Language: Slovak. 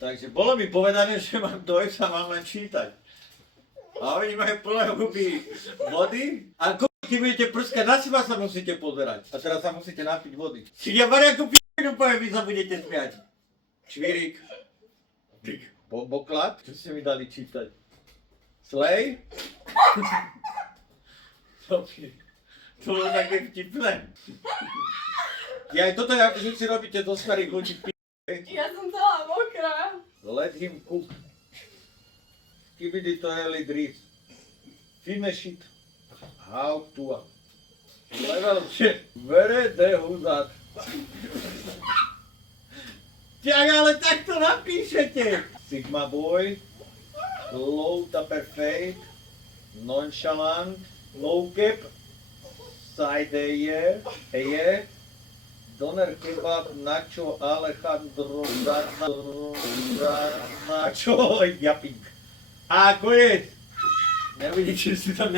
Takže bolo mi povedané, že mám dojsť a mám len čítať. A oni majú plné huby vody. A keď budete prskať, na seba sa musíte pozerať. A teraz sa musíte napiť vody. Si ja variaku p***nu poviem, vy sa budete smiať. Čvírik. Boklad. Čo ste mi dali čítať? Slej? To bolo také vtipné. Ja aj toto, že si robíte do starých ľudí p***. Ja som celá mokrá. Let him cook. Skibidi to early grease. Finish it. How to. Level check. Where the huzat. Tak ale tak to napíšete. Sigma boy. Low tupper fade. Nonchalant. Low cap. Side air. Air. Doner kebab, nacho, Alejandro, nacho, japing. A koniec. Nevidíte, že si tam